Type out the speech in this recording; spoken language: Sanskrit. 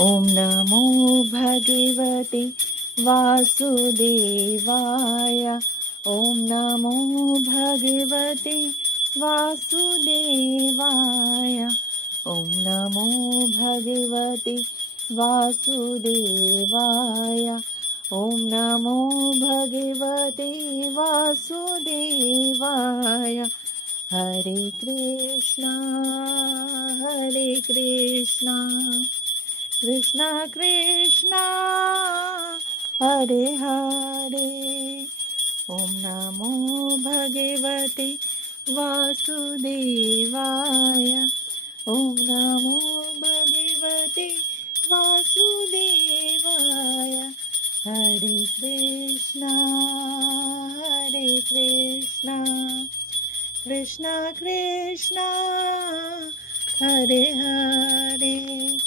ॐ नमो भगवते वासुदेवाय। ॐ नमो भगवते वासुदेवाय। ॐ नमो भगवते वासुदेवाय। ॐ नमो भगवते वासुदेवाय। हरे कृष्णा कृष्णा कृष्णा हरे हरे। ॐ नमो भगवते वासुदेवाय। ॐ नमो भगवते वासुदेवाय। हरे कृष्णा कृष्णा कृष्णा हरे हरे।